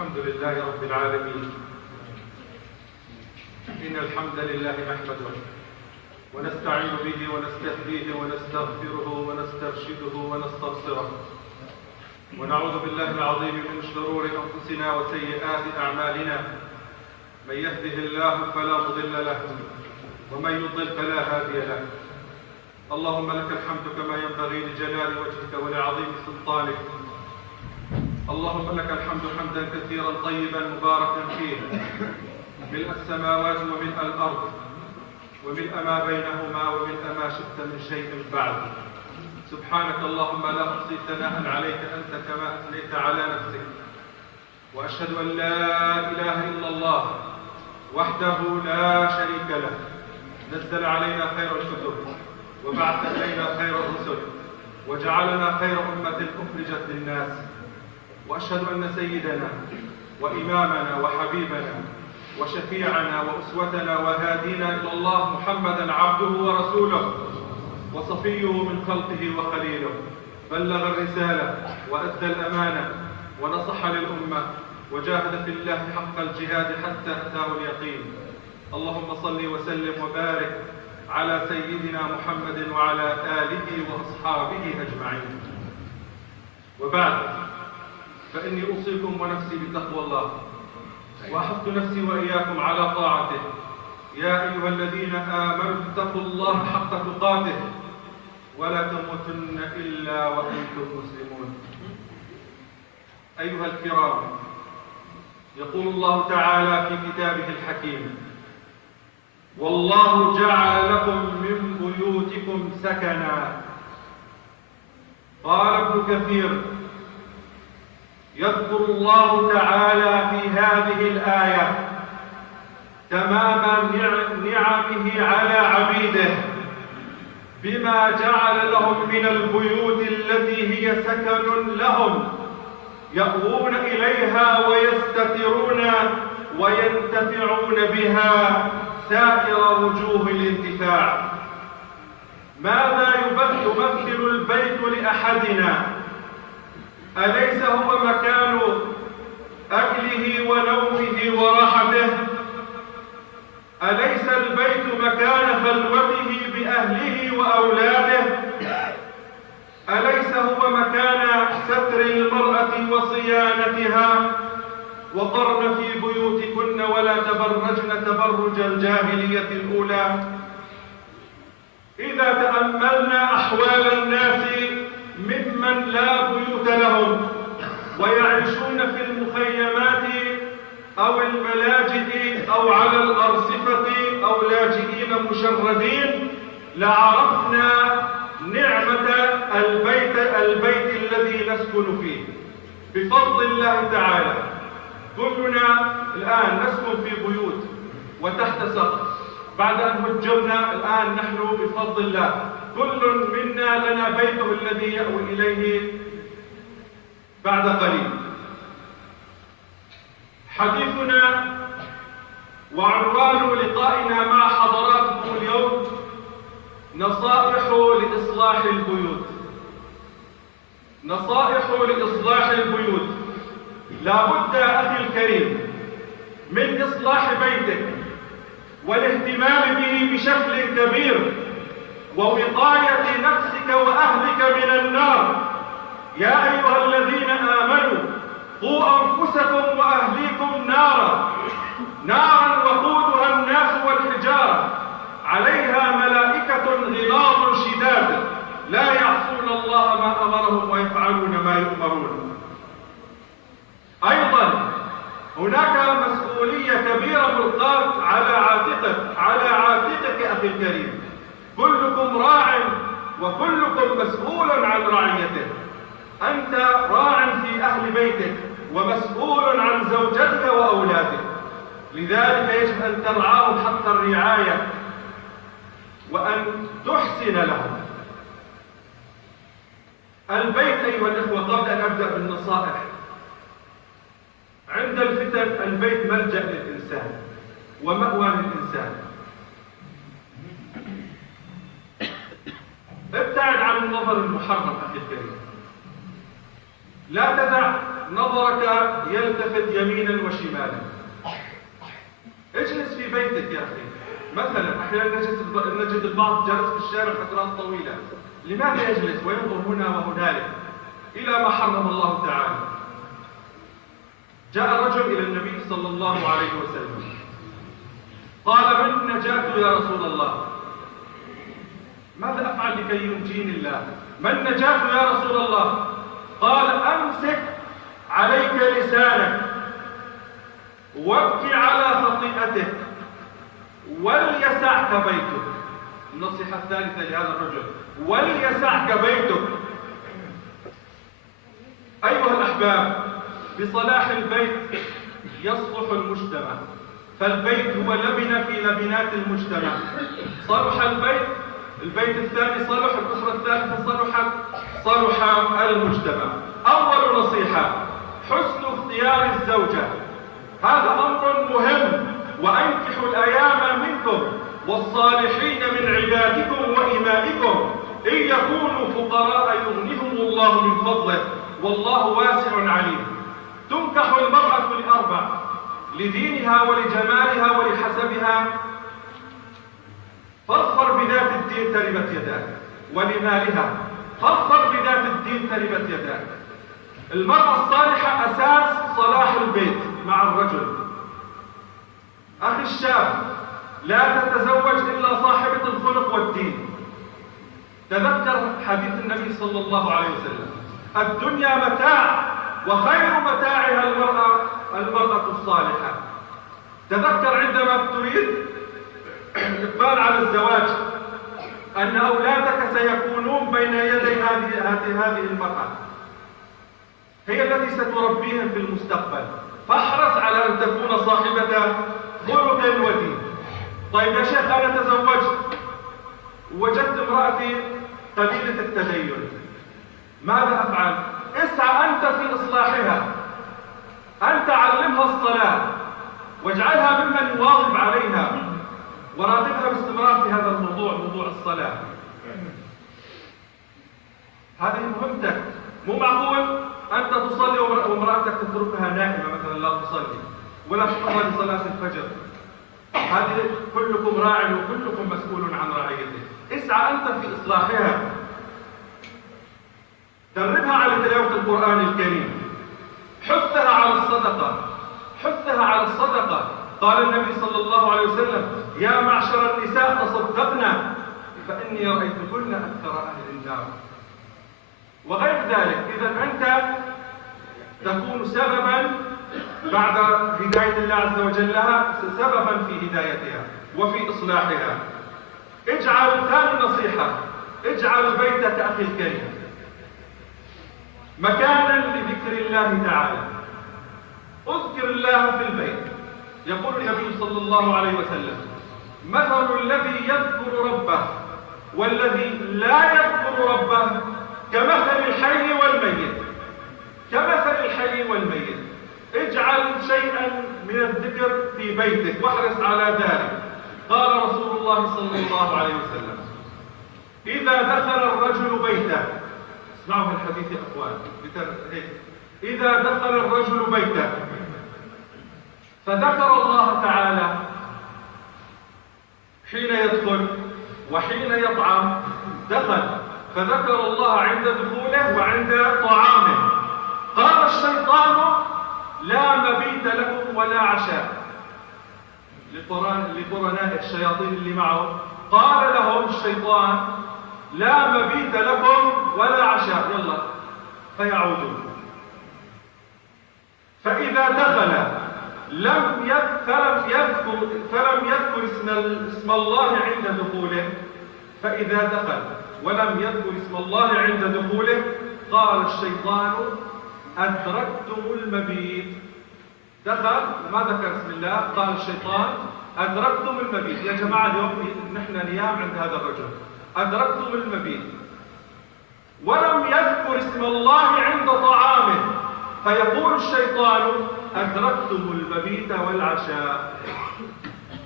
الحمد لله رب العالمين. إن الحمد لله نحمده ونستعين به ونستهديه ونستغفره ونسترشده ونستبصره، ونعوذ بالله العظيم من شرور أنفسنا وسيئات أعمالنا. من يهده الله فلا مضل له ومن يضلل فلا هادي له. اللهم لك الحمد كما ينبغي لجلال وجهك ولعظيم سلطانك. اللهم لك الحمد حمدا كثيرا طيبا مباركا فيه، ملء السماوات وملء الأرض وملء ما بينهما وملء ما شئت من شيء بعد. سبحانك اللهم لا أحصي ثناء عليك أنت كما أثنيت على نفسك. وأشهد أن لا إله إلا الله وحده لا شريك له، نزل علينا خير الكتب وبعث إلينا خير الرسل وجعلنا خير أمة أخرجت للناس. وأشهد أن سيدنا وإمامنا وحبيبنا وشفيعنا وأسوتنا وهادينا إلى الله محمدا عبده ورسوله وصفيه من خلقه وخليله، بلغ الرسالة وأدى الأمانة ونصح للأمة وجاهد في الله حق الجهاد حتى أتاه اليقين. اللهم صل وسلم وبارك على سيدنا محمد وعلى آله وأصحابه أجمعين. وبعد، فإني أوصيكم ونفسي بتقوى الله، وأحث نفسي وإياكم على طاعته. يا أيها الذين آمنوا اتقوا الله حق تقاته ولا تموتن إلا وأنتم مسلمون. أيها الكرام، يقول الله تعالى في كتابه الحكيم: والله جعل لكم من بيوتكم سكنا. قال ابن كثير: يذكر الله تعالى في هذه الآية تمام نعمه على عبيده بما جعل لهم من البيوت التي هي سكن لهم يأوون إليها ويستترون وينتفعون بها سائر وجوه الانتفاع. ماذا يمثل البيت لأحدنا؟ أليس هو مكان أكله ونومه وراحته؟ أليس البيت مكان خلوته بأهله وأولاده؟ أليس هو مكان ستر المرأة وصيانتها؟ وقرن في بيوتكن ولا تبرجن تبرج الجاهلية الأولى. إذا تأملنا أحوال الناس ممن لا بيوت لهم ويعيشون في المخيمات أو الملاجئ أو على الأرصفة أو لاجئين مشردين، لعرفنا نعمة البيت الذي نسكن فيه بفضل الله تعالى. كلنا الآن نسكن في بيوت وتحت سقف بعد أن هجرنا. الآن نحن بفضل الله كل منا لنا بيته الذي يأوي إليه بعد قليل. حديثنا وعنوان لقائنا مع حضراتكم اليوم: نصائح لإصلاح البيوت. نصائح لإصلاح البيوت. لا بد أخي الكريم من إصلاح بيتك والاهتمام به بشكل كبير ووقاية نفسك وأهلك من النار. يا أيها الذين آمنوا قوا أنفسكم وأهليكم نارا وقودها الناس والحجارة عليها ملائكة غلاظ شداد لا يعصون الله ما أمرهم ويفعلون ما يؤمرون. أيضا هناك مسؤولية كبيرة ملقاة على عاتقك أخي الكريم. كلكم راع وكلكم مسؤول عن رعيته. أنت راع في أهل بيتك ومسؤول عن زوجتك وأولادك، لذلك يجب أن ترعاهم حق الرعاية وأن تحسن لهم. البيت أيها الإخوة، قبل أن أبدأ بالنصائح، عند الفتن البيت ملجأ للإنسان ومأوى للإنسان. ابتعد عن النظر المحرم أخي الكريم. لا تدع نظرك يلتفت يمينا وشمالا. اجلس في بيتك يا أخي. مثلا أحيانا نجد البعض جلس في الشارع فترات طويلة، لماذا يجلس وينظر هنا وهنالك إلى ما حرم الله تعالى؟ جاء رجل إلى النبي صلى الله عليه وسلم قال: ما النجاة يا رسول الله؟ ماذا أفعل لكي ينجيني الله؟ ما النجاة يا رسول الله؟ قال: أمسك عليك لسانك وابكي على خطيئتك وليسعك بيتك. النصيحة الثالثة لهذا الرجل: وليسعك بيتك. أيها الأحباب، بصلاح البيت يصلح المجتمع، فالبيت هو لبنة في لبنات المجتمع. صلح البيت الثاني صلح، الأسرة الثالثة صلح المجتمع. أول نصيحة: حسن اختيار الزوجة. هذا أمر مهم. وأنكحوا الأيام منكم والصالحين من عبادكم وإمائكم إن يكونوا فقراء يغنيهم الله من فضله والله واسع عليم. تنكح المرأة لأربع: لدينها ولجمالها ولحسبها، فاظفر بذات الدين تربت يداك، ولمالها، فاظفر بذات الدين تربت يداك. المرأة الصالحة أساس صلاح البيت مع الرجل. أخي الشاب، لا تتزوج إلا صاحبة الخلق والدين. تذكر حديث النبي صلى الله عليه وسلم: الدنيا متاع وخير متاعها المرأة الصالحة. تذكر عندما تريد الإقبال على الزواج أن أولادك سيكونون بين يدي هذه المرأة، هي التي ستربيهم في المستقبل، فاحرص على أن تكون صاحبة خلق ودين. طيب يا شيخ، أنا تزوجت وجدت امرأتي قليلة التدين، ماذا أفعل؟ اسعى أنت في إصلاحها، أنت علمها الصلاة واجعلها ممن يواظب عليها، وراتبها باستمرار في هذا الموضوع، موضوع الصلاة. هذه مهمتك. مو معقول أنت تصلي وامرأتك تتركها نائمة مثلا لا تصلي ولا تقرأ لصلاة الفجر. هذه كلكم راع وكلكم مسؤول عن رعيته. اسعى أنت في إصلاحها، دربها على تلاوة القرآن الكريم، حثها على الصدقة، حثها على الصدقة. قال النبي صلى الله عليه وسلم: يا معشر النساء تصدقنا فإني رأيتكن أكثر أهل النار. وغير ذلك. إذا أنت تكون سببا بعد هداية الله عز وجل لها، سببا في هدايتها وفي إصلاحها. اجعل، ثاني نصيحة: اجعل بيتك أخي الكريم مكانا لذكر الله تعالى. اذكر الله في البيت. يقول النبي صلى الله عليه وسلم: مثل الذي يذكر ربه والذي لا يذكر ربه كمثل الحي والميت، كمثل الحي والميت. اجعل شيئا من الذكر في بيتك واحرص على ذلك. قال رسول الله صلى الله عليه وسلم: إذا دخل الرجل بيته، اسمعوا الحديث يا أخوان، إذا دخل الرجل بيته فذكر الله تعالى حين يدخل وحين يطعم، دخل فذكر الله عند دخوله وعند طعامه، قال الشيطان: لا مبيت لكم ولا عشاء. لقرناء الشياطين اللي معه قال لهم الشيطان: لا مبيت لكم ولا عشاء، يلا فيعودون. فإذا دخل فلم يذكر اسم الله عند دخوله، فإذا دخل ولم يذكر اسم الله عند دخوله قال الشيطان: أدركتم المبيت. دخل ما ذكر اسم الله، قال الشيطان: أدركتم المبيت. يا جماعة اليوم نحن نيام عند هذا الرجل، أدركتم المبيت. ولم يذكر اسم الله عند طعامه، فيقول الشيطان: أدركتم المبيت والعشاء.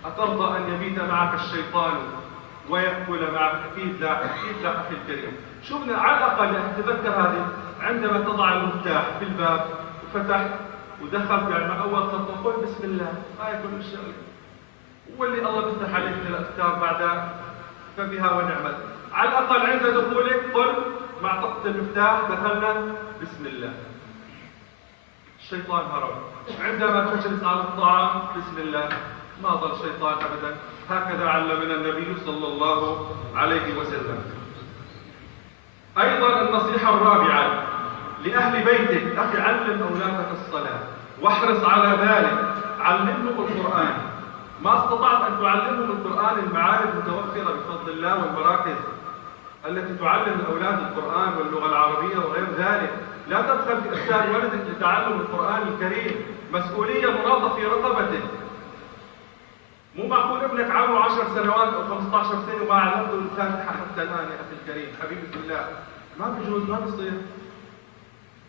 أترضى أن يبيت معك الشيطان ويأكل معك؟ أكيد لا، أكيد لا أخي الكريم. شوفنا على الأقل تذكر هذه عندما تضع المفتاح في الباب فتح ودخل يعني مع أول خطوة قل بسم الله، هاي كل الشغلة. واللي الله بيفتح عليك من الأفكار بعدها فبها ونعمت. على الأقل عند دخولك قل مع طقة المفتاح دخلنا بسم الله. الشيطان هرب. عندما تجلس على الطعام بسم الله، ما ضل الشيطان أبدا. هكذا علمنا النبي صلى الله عليه وسلم. أيضا النصيحة الرابعة لأهل بيتك، أخي علم أولادك الصلاة واحرص على ذلك، علمهم القرآن. ما استطعت أن تعلمهم القرآن، المعارف متوفرة بفضل الله والمراكز التي تعلم الأولاد القرآن واللغة العربية وغير ذلك. لا تبخل في إرسال ولدك لتعلم القرآن الكريم، مسؤولية مناطة في رقبتك. مو معقول ابنك عمره 10 سنوات أو 15 سنة وما علمته الفاتحة حتى الآن يا أخي الكريم، حبيبي في الله. ما بيجوز، ما بيصير.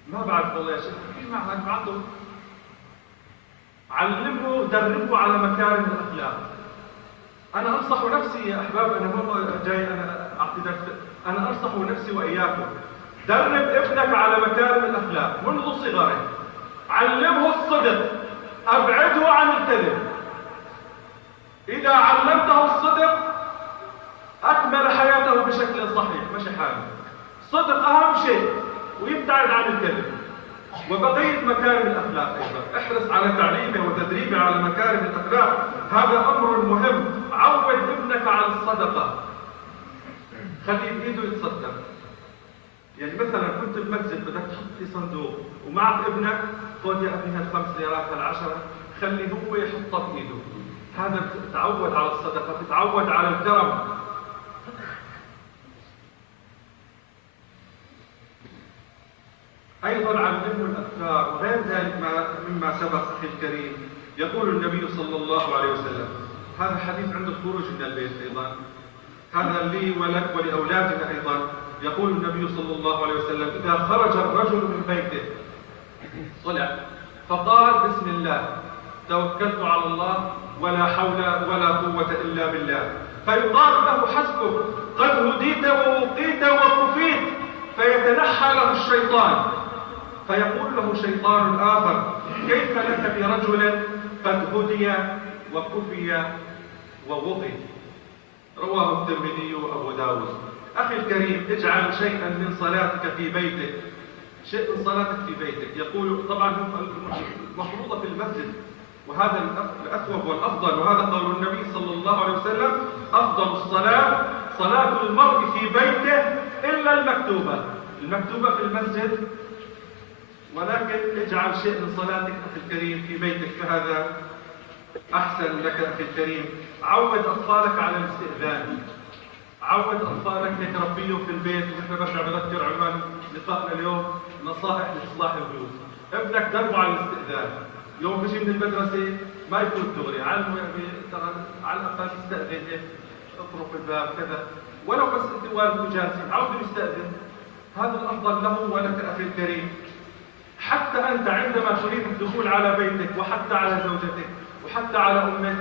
ما بعرف والله يا شيخ، في معهد بعده. علمه، دربه على مكارم الأخلاق. أنا أنصح نفسي يا أحباب، أنا والله جاي أنا أعطي درس، أنا أنصح نفسي وإياكم. درب ابنك على مكارم الأخلاق منذ صغره. علمه الصدق، أبعده عن الكذب. إذا علمته الصدق أكمل حياته بشكل صحيح، ماشي حاله. الصدق أهم شيء، ويبتعد عن الكذب. وبقية مكارم الأخلاق أيضا، احرص على تعليمه وتدريبه على مكارم الأخلاق، هذا أمر مهم. عود ابنك على الصدقة، خليه بإيده يتصدق. يعني مثلا كنت بمسجد بدك تحط في صندوق ومعك ابنك، خذ يا أبي هال5 ليرات هال10، خليه هو يحطها بإيده. هذا تتعود على الصدقة، تتعود على الكرم. أيضا علمه الأفكار وغير ذلك مما سبق أخي الكريم. يقول النبي صلى الله عليه وسلم، هذا حديث عند الخروج من البيت أيضا، هذا لي ولك ولأولادنا أيضا. يقول النبي صلى الله عليه وسلم، إذا خرج الرجل من بيته طلع فقال بسم الله توكلت على الله ولا حول ولا قوة إلا بالله، فيقال له حسبك قد هديت ووقيت وكفيت، فيتنحى له الشيطان، فيقول له شيطان آخر كيف لك برجل قد هدي وكفي ووقي. رواه الترمذي وأبو داود. أخي الكريم، اجعل شيئا من صلاتك في بيتك، شيء من صلاتك في بيتك. يقول طبعا مفروضة في المسجد، وهذا الأثوب والأفضل، وهذا قول النبي صلى الله عليه وسلم، أفضل الصلاة صلاة المرء في بيته إلا المكتوبة. المكتوبة في المسجد، ولكن اجعل شيء من صلاتك أخي الكريم في بيتك، فهذا أحسن لك أخي الكريم. عود أطفالك على الاستئذان، عود أطفالك هيك ربيهم في البيت. ونحن برجع بذكر عنوان لقائنا اليوم نصائح لإصلاح البيوت. ابنك دربه على الاستئذان، يوم بيجي من المدرسة ما يفوت دغري، علمه ترى على الأقل يستأذن، هيك اطرق الباب كذا، ولو بس أنت والده جالسين عوده يستأذن. هذا الأفضل له ولك أخي الكريم. حتى أنت عندما تريد الدخول على بيتك وحتى على زوجتك وحتى على أمك،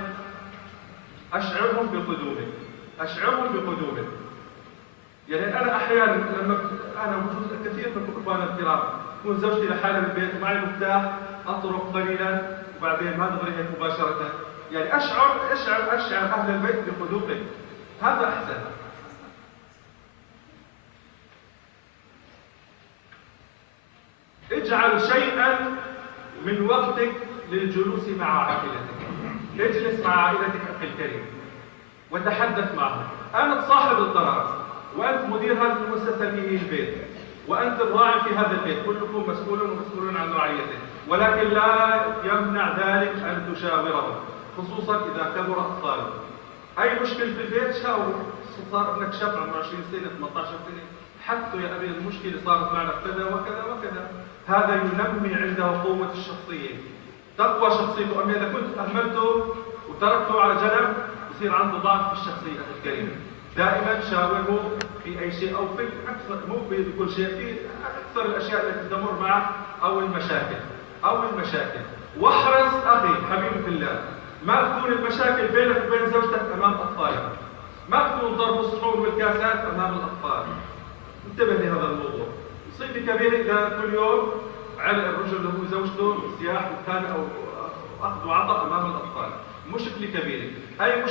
أشعرهم بقدومك، أشعرهم بقدومك. يعني أنا أحيانا لما أنا وجود كثير من إخواننا الكرام تكون زوجتي لحالها بالبيت ومعي مفتاح، أطرق قليلا وبعدين ما دغري هيك مباشرة، يعني أشعر أهل البيت بقدومك، هذا أحسن. اجعل شيئا من وقتك للجلوس مع عائلتك، اجلس مع عائلتك أخي الكريم وتحدث معهم. أنت صاحب القرار، وأنت مدير هذه المؤسسة اللي هي البيت، وأنت الراعي في هذا البيت، كلكم مسؤولون عن رعيته، ولكن لا يمنع ذلك أن تشاورهم، خصوصا إذا كبر أطفالك. أي مشكلة في البيت شاور. صار ابنك شاب عمره 20 سنة 18 سنة، حكته يا أبي المشكلة صارت معنا كذا وكذا وكذا. هذا ينمي عنده قوة الشخصية، تقوى شخصيته. أما إذا كنت أهملته وتركته على جنب يصير عنده ضعف في الشخصية أخي الكريم. دائما شاوره في أي شيء، أو في أكثر، مو في كل شيء، في أكثر الأشياء التي تمر معه أو المشاكل. واحرص أخي حبيبي في الله، ما تكون المشاكل بينك وبين زوجتك أمام أطفالك، ما تكون ضرب الصحون والكاسات أمام الأطفال. انتبه لهذا الموضوع. مصيبة كبيرة إذا كل يوم على الرجل اللي هو زوجته سياح والثاني أو أخذ وعطاء أمام الأطفال، مشكلة كبيرة. أي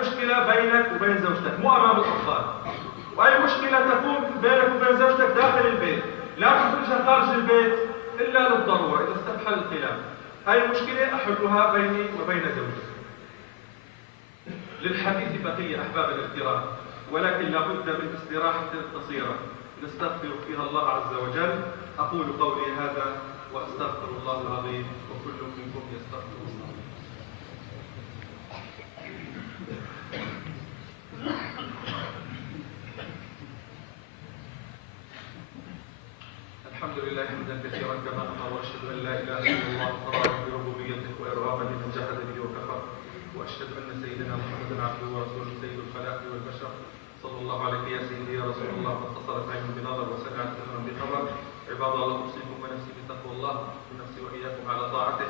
مشكلة بينك وبين زوجتك، مو أمام الأطفال. وأي مشكلة تكون بينك وبين زوجتك داخل البيت، لا تخرجها خارج البيت إلا للضرورة إذا استفحل الخلاف. أي مشكلة أحلها بيني وبين زوجي. للحديث بقية أحبابنا الكرام، ولكن لا بد من استراحة قصيرة نستغفر فيها الله عز وجل. أقول قولي هذا وأستغفر الله العظيم، وكل منكم يستغفر الله. الحمد لله حمدا كثيرا كما أمر، وأشهد أن لا إله إلا الله إقرارا بربوبيته وإرغاما لمن جحد به وكفر، وأشهد أن سيدنا محمدا عبده ورسوله سيد الخلائق والبشر. صلى الله عليك يا سيدي يا رسول الله، قد اتصلت عين بنظر وسمعت اذن بخبر. عباد الله، اوصيكم ونفسي بتقوى الله، ونفسي واياكم على طاعته.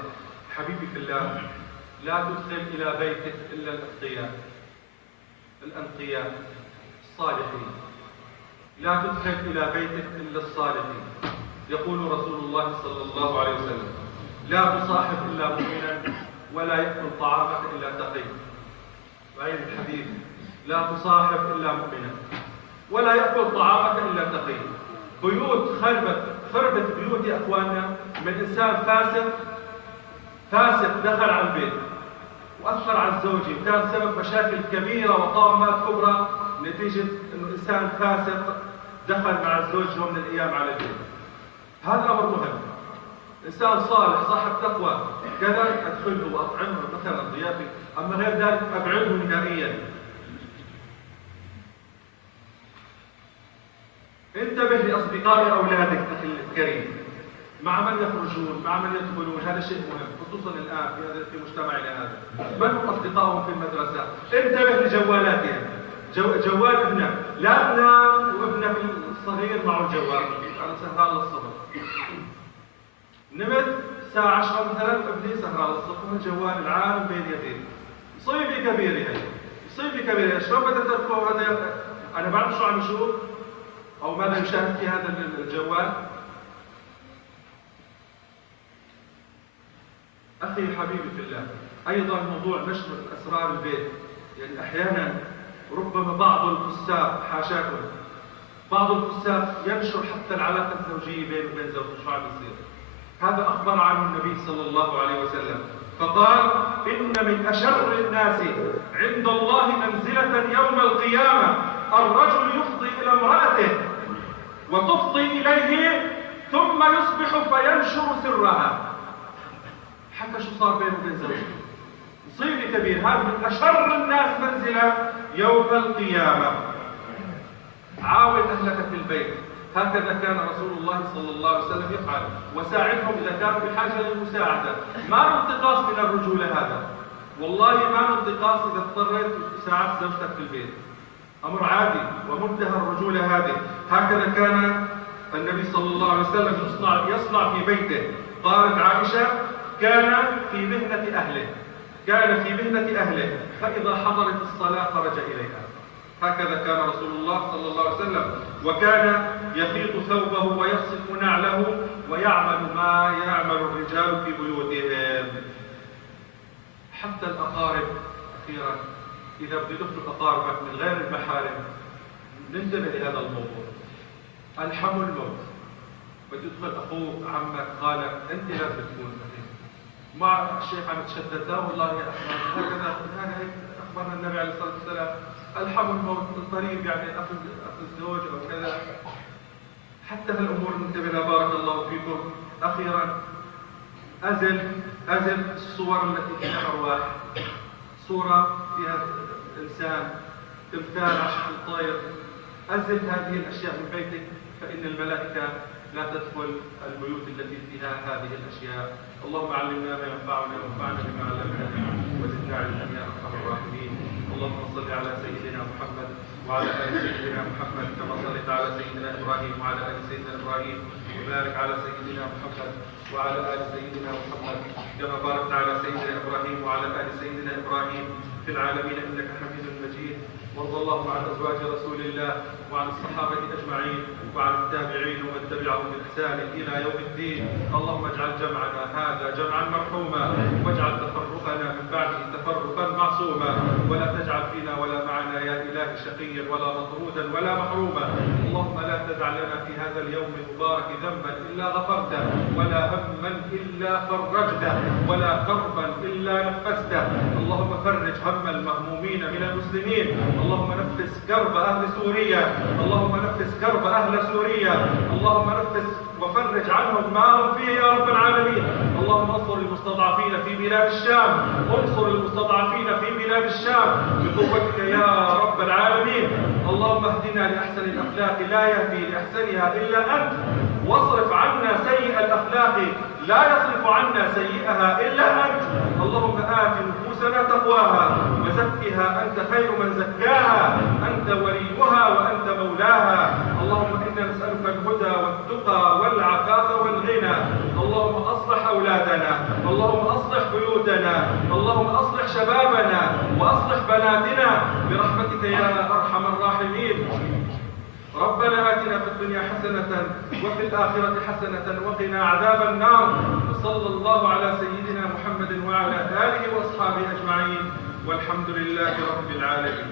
حبيبي في الله، لا تدخل الى بيتك الا الانقياء الصالحين. لا تدخل الى بيتك الا الصالحين. يقول رسول الله صلى الله عليه وسلم: لا تصاحب الا مؤمنا، ولا ياكل طعامك الا تقي. وأين الحديث؟ لا تصاحب إلا مؤمنا، ولا يأكل طعامك إلا تقي. بيوت خربت بيوت يا أخواننا من إنسان فاسق دخل على البيت وأثر على الزوجة، وكان سبب مشاكل كبيرة وطامات كبرى نتيجة إنه إنسان فاسق دخل مع الزوج يوم من الأيام على البيت. هذا أمر مهم. إنسان صالح صاحب تقوى كذا أدخله وأطعمه مثلا ضيافي، أما غير ذلك أبعده نهائيا. انتبه لأصدقاء أولادك أخي الكريم، مع من يخرجون، مع من يدخلون، هذا شيء مهم خصوصا الآن في مجتمعنا هذا. من هم أصدقائهم في المدرسة؟ انتبه لجوالاتهم. جوال ابنك، لا تنام وابنك الصغير معه الجوال، أنا سهران للصبح. نمت الساعة 10 مثلا، ابني سهران للصبح والجوال العالم بين يديه. مصيبة كبيرة هي، مصيبة كبيرة. شلون بدك تتركه هذا؟ أنا بعرف شو عم يشوف أو ماذا يشاهد في هذا الجوال. أخي حبيبي في الله، أيضا موضوع نشر أسرار البيت. يعني أحيانا ربما بعض الفساق، حاشاكم، بعض الفساق ينشر حتى العلاقة الزوجية بينه وبين زوجته. شو عم يصير؟ هذا أخبر عنه النبي صلى الله عليه وسلم، فقال: إن من أشر الناس عند الله منزلة يوم القيامة الرجل يفضي إلى امرأته وتفضي إليه ثم يصبح فينشر سرها. حتى شو صار بينه وبين زوجته؟ مصيبة كبيرة. هذا من أشر الناس منزلة يوم القيامة. عاون أهلك في البيت، هكذا كان رسول الله صلى الله عليه وسلم يفعل، وساعدهم إذا كانوا بحاجة للمساعدة. ما انتقاص من الرجولة هذا، والله ما انتقاص إذا اضطريت ساعدت زوجتك في البيت، أمر عادي ومنتهى الرجولة هذه. هكذا كان النبي صلى الله عليه وسلم يصنع في بيته. قالت عائشة: كان في مهنة أهله فإذا حضرت الصلاة خرج إليها. هكذا كان رسول الله صلى الله عليه وسلم، وكان يخيط ثوبه ويخصف نعله ويعمل ما يعمل الرجال في بيوتهم. حتى الأقارب أخيرا، إذا بدي تدخل أقاربك من غير المحارم ننتبه لهذا الموضوع. الحم الموت، بدي تدخل أخوك، عمك، خالك، أنت لازم تكون مع الشيخ عم يتشدد. لا والله يا أخوان هكذا هيك أخبرنا النبي عليه الصلاة والسلام. الحم الموت القريب، يعني أخذ الزوج أو كذا. حتى هالأمور ننتبه لها. بارك الله فيكم. أخيرا، أزل الصور التي فيها أرواح. صورة فيها إنسان، تمثال على شكل طير، أزل هذه الأشياء من بيتك، فإن الملائكة لا تدخل البيوت التي فيها هذه الأشياء. اللهم علمنا ما ينفعنا وانفعنا بما علمتنا وزدنا علما يا أرحم الراحمين. اللهم صل على سيدنا محمد وعلى آل سيدنا محمد كما صليت على سيدنا إبراهيم وعلى آل سيدنا إبراهيم، وبارك على سيدنا محمد وعلى آل سيدنا محمد كما باركت على سيدنا إبراهيم وعلى آل سيدنا إبراهيم في العالمين إنك حميد مجيد. وارض اللهم عن ازواج رسول الله وعن الصحابه اجمعين وعن التابعين ومن تبعهم باحسان الى يوم الدين. اللهم اجعل جمعنا هذا جمعا مرحوما واجعل تفرقنا من بعده تفرقا معصوما، ولا تجعل فينا ولا معنا يا اله شقيا ولا مطرودا ولا محروما. اللهم لا تدع لنا في هذا اليوم المبارك ذنبا الا غفرته، ولا هما الا فرجته، ولا كربا الا نفسته. اللهم فرج هم المهمومين من المسلمين. اللهم نفس كرب اهل سوريا، اللهم نفس كرب اهل سوريا، اللهم نفس وفرج عنهم ما هم فيه يا رب العالمين. اللهم انصر المستضعفين في بلاد الشام، انصر المستضعفين في بلاد الشام بقوتك يا رب العالمين. اللهم اهدنا لاحسن الاخلاق لا يهدي لاحسنها الا انت، واصرف عنا سيء الاخلاق لا يصرف عنا سيئها الا انت. اللهم آت نفوسنا تقواها وزكها انت خير من زكاها، انت وليها وانت مولاها. اللهم انا نسالك الهدى والتقى والعفاف والغنى. اللهم اصلح اولادنا، اللهم اصلح بيوتنا، اللهم اصلح شبابنا واصلح بناتنا برحمتك يا ارحم الراحمين. ربنا آتنا في الدنيا حسنة وفي الآخرة حسنة وقنا عذاب النار. وصلى الله على سيدنا محمد وعلى آله وأصحابه أجمعين، والحمد لله رب العالمين.